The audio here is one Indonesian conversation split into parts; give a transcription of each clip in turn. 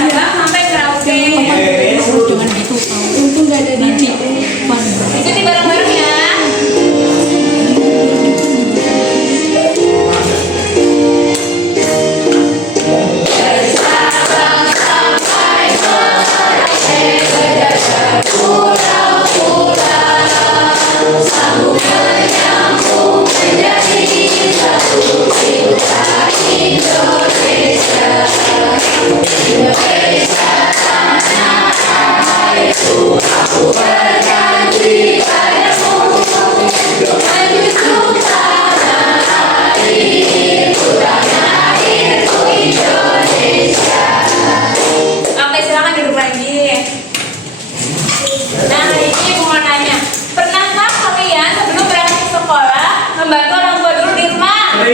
Sabang sampai Merauke. Jangan gitu. Untung gak ada nanti. Ikuti bareng-bareng ya. Oke, silakan duduk lagi. Nah, hari ini ibu mau nanya, pernahkah kalian sebelum berangkat ke sekolah membantu orang tua dulu di rumah? Nah,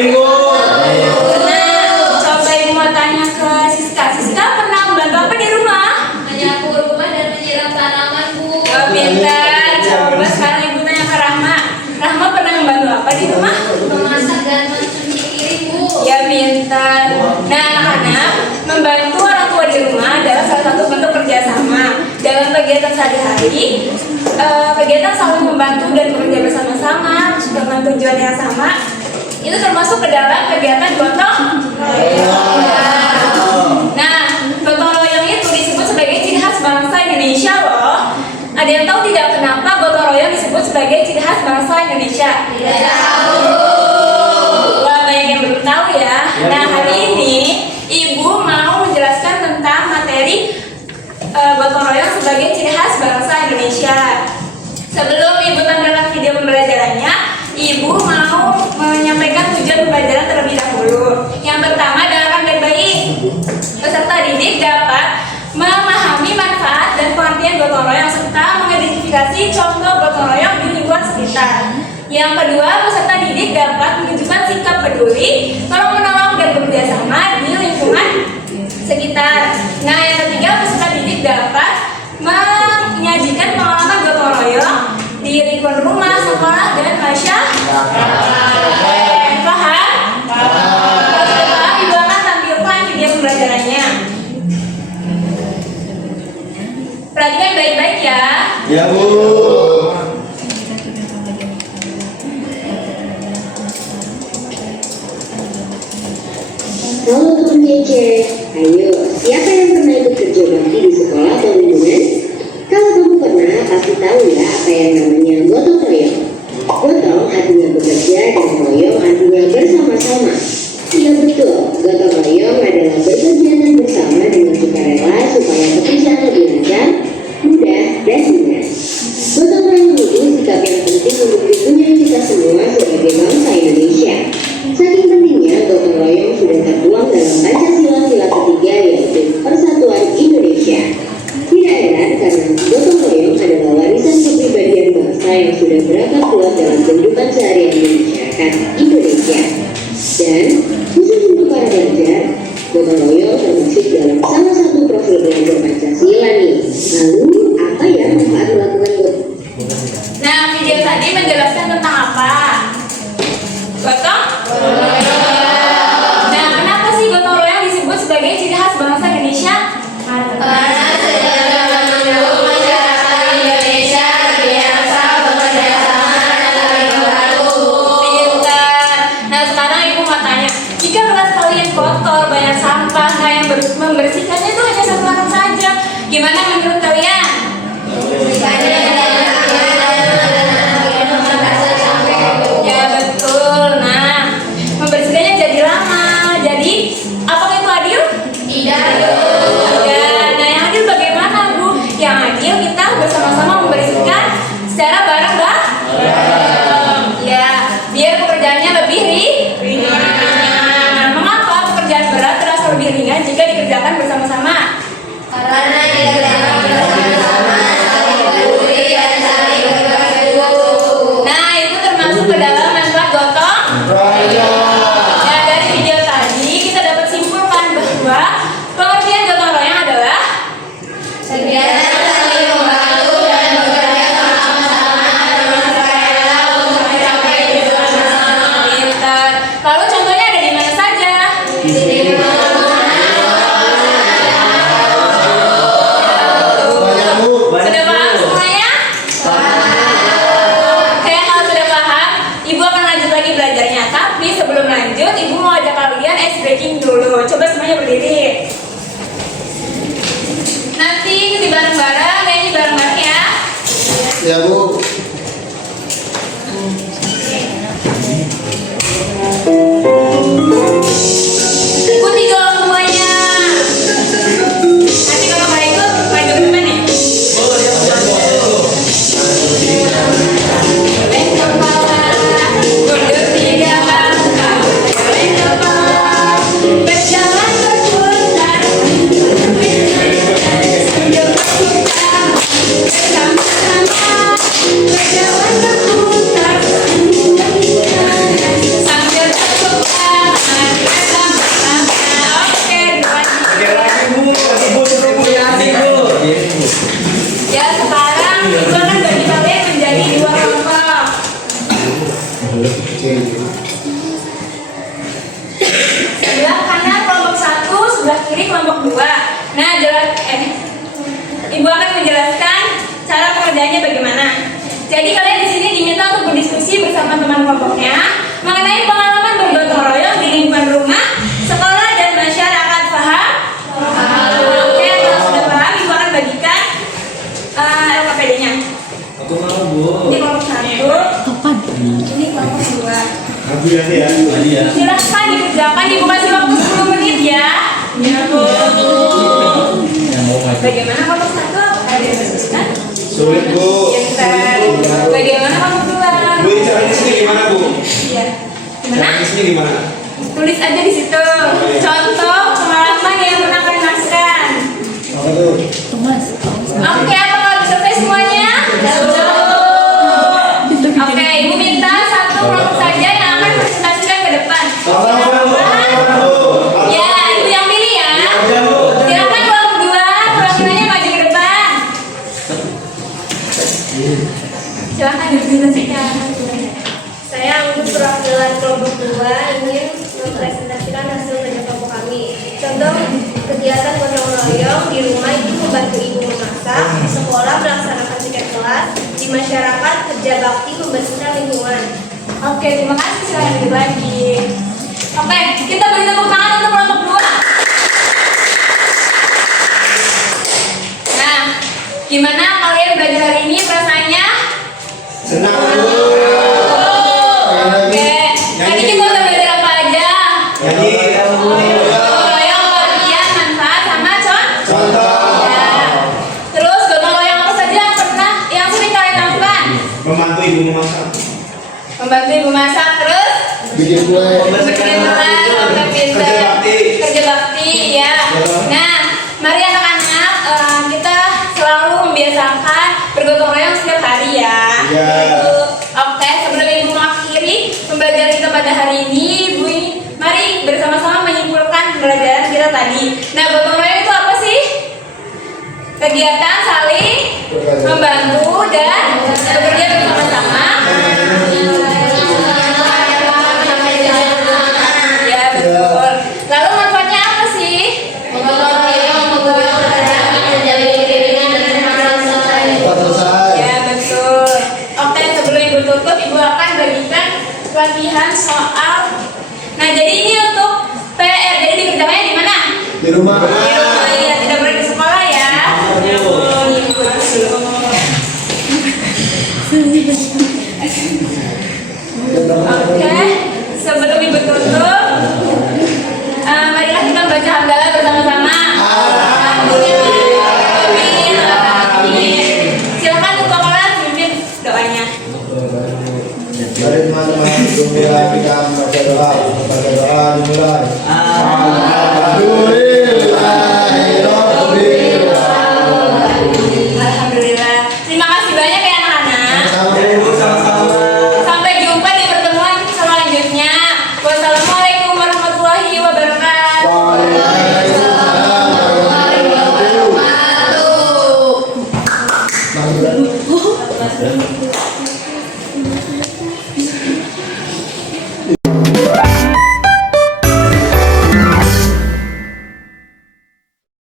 coba ibu mau tanya ke Siska. Siska pernah membantu apa di rumah? Menyapu rumah dan menyiram tanaman, Bu. Oh, pintar. Coba sekarang ibu tanya ke Rahma. Rahma pernah membantu apa di rumah? Memasak dan mencuci piring, Bu. Ya, pintar. Nah, anak-anak, membantu orang tua di rumah adalah salah satu bentuk kerjasama dalam kegiatan sehari-hari. Kegiatan saling membantu dan bekerja bersama-sama dengan tujuan yang sama itu termasuk ke dalam kegiatan gotong royong. Nah, gotong royong itu disebut sebagai ciri khas bangsa Indonesia loh. Ada yang tahu tidak kenapa gotong royong disebut sebagai ciri khas bangsa Indonesia? Tidak tahu. Wah, banyak yang belum tahu ya. Nah, hari ini ibu mau menjelaskan tentang materi gotong royong sebagai ciri khas bangsa Indonesia. Sebelum ibu tampilkan video pembelajarannya, ibu mau menyampaikan tujuan pembelajaran terlebih dahulu. Yang pertama, dengarkan baik-baik. Peserta didik dapat memahami manfaat dan pengertian gotong royong serta mengidentifikasi contoh gotong royong di lingkungan sekitar. Yang kedua, peserta didik dapat menunjukkan sikap peduli, tolong menolong dan bekerja sama di lingkungan sekitar. Nah, yang ketiga, peserta didik dapat menyajikan pengalaman gotong royong di lingkungan rumah, sekolah, dan masyarakat. Paham? Kalau sudah paham, ibu akan tampilkan video pembelajarannya. Perhatikan baik-baik ya. Ya, Bu. Halo teman kece, ayo siapa yang pernah ikut kerja bakti di sekolah atau lingkungan? Kalau kamu pernah, pasti tahu ya apa yang namanya gotong royong. Gotong artinya bekerja dan royong artinya bersama-sama. Iya betul, gotong royong adalah bekerja bersama dengan sukarela supaya pekerjaan lebih lancar, mudah, dan ringan. Gotong royong ini sikap yang penting untuk dipunyai kita semua sebagai bangsa Indonesia. Saking pentingnya, gotong royong sudah tertuang dalam Pancasila sila ketiga yaitu Persatuan Indonesia. Tidak heran karena gotong royong adalah warisan kepribadian bangsa yang sudah berakar kuat dalam kehidupan sehari-hari masyarakat Indonesia. Dan khusus untuk para pelajar, gotong royong termasuk dalam salah satu profil belajar Pancasila nih. Lalu apa ya manfaat melakukan gotong? Nah, video tadi menjelaskan tentang apa? Gotong? Nah, kenapa sih gotong royong disebut sebagai ciri khas bangsa Indonesia? Karena sejak zaman dulu masyarakat Indonesia terbiasa bekerja sama dan saling membantu. Pintar. Nah, sekarang ibu mau tanya, jika kelas kalian kotor, banyak sampah, nah yang membersihkannya itu hanya satu orang saja, gimana menurut kalian? Ya Bu. Ikuti dong semuanya. Nanti kalau nggak ikut, maju ke depan nih. Geleng kepala, mundur 3 langkah. Geleng kepala, berjalan berputar. Sambil berputar, bersama-sama. Berjalan berputar, sambil berputar, bersama-sama. Oke, ya sekarang ibu akan bagi kalian menjadi 2 kelompok. Sebelah kanan kelompok 1, sebelah kiri kelompok 2. Nah, ibu akan menjelaskan cara pengerjaannya bagaimana. Jadi kalian di sini diminta untuk berdiskusi bersama teman kelompoknya mengenai pengalaman bergotong royong di lingkungan rumah, sekolah dan masyarakat. Paham? Oke, kalau sudah paham, ibu akan bagikan LKPD-nya. Aku mau Bu. Ini kelompok 1. Ini kelompok 2. Aku ya ya. Tadi ya. Silahkan dikerjakan, ibu kasih waktu 10 menit ya. Ya Bu. Yang mau maju. Bagaimana kelompok 1? Ada yang kesulitan? Sulit Bu. Pintar. Bagaimana kelompok 2? Bu, ini caranya sini gimana Bu? Iya. Gimana? Caranya sini gimana? Tulis aja di situ. Contoh pengalaman yang pernah kalian lakukan. Apa tuh? Oke, apakah bisa selesai semuanya? Oke, ibu minta satu kelompok saja yang akan presentasikan ke depan. Ya, ibu yang pilih ya. Silakan kelompok 2, perwakilannya maju ke depan. Silakan dipresentasikan. Saya untuk perwakilan kelompok 2 ingin mempresentasikan hasil kerja kelompok kami. Contoh kegiatan gotong royong di rumah itu membantu ibu memasak, di sekolah melaksanakan tiket kelas, di masyarakat kerja bakti membersihkan lingkungan. Oke, terima kasih. Silakan lanjut lagi. Oke, kita beri tepuk tangan untuk kelompok 2. Nah, gimana kalian belajar hari ini perasaannya? Senang Bu. Oke, tadi kita udah belajar apa aja? Nyanyi. Gotong royong, pengertian, manfaat, sama Contoh. ya. Terus gotong royong apa saja yang sering kalian lakukan? Membantu ibu memasak. Membantu ibu masak, terus Bikin kue. bikin kelas, oke, pintar. Kerja bakti. Kerja bakti ya. Nah, mari anak-anak, kita selalu membiasakan bergotong royong setiap hari ya. Iya. Oke, sebelum ibu mengakhiri pembelajaran kita pada hari ini, ibu mari bersama-sama menyimpulkan pembelajaran kita tadi. Nah, gotong royong itu apa sih? Kegiatan saling membantu dan bekerja bersama-sama. Ya, betul. Lalu manfaatnya apa sih? Ya, betul. Oke, sebelum ibu tutup, ibu akan bagikan latihan soal. Nah, jadi ini untuk PR. Jadi dikerjakannya di mana? Di rumah. Di rumah ya, tidak boleh di sekolah ya. Ya, Bu. Oke, sebelum ibu tutup, marilah kita baca hamdalah bersama-sama. Silakan ketua kelas pimpin doanya. Dari teman-teman dunia kita membaca doa. Membaca doa dimulai. Alhamdulillah. Terima kasih banyak ya anak-anak. Sama-sama. Sampai jumpa di pertemuan selanjutnya. Wassalamualaikum warahmatullahi wabarakatuh. Waalaikumsalam warahmatullahi wabarakatuh.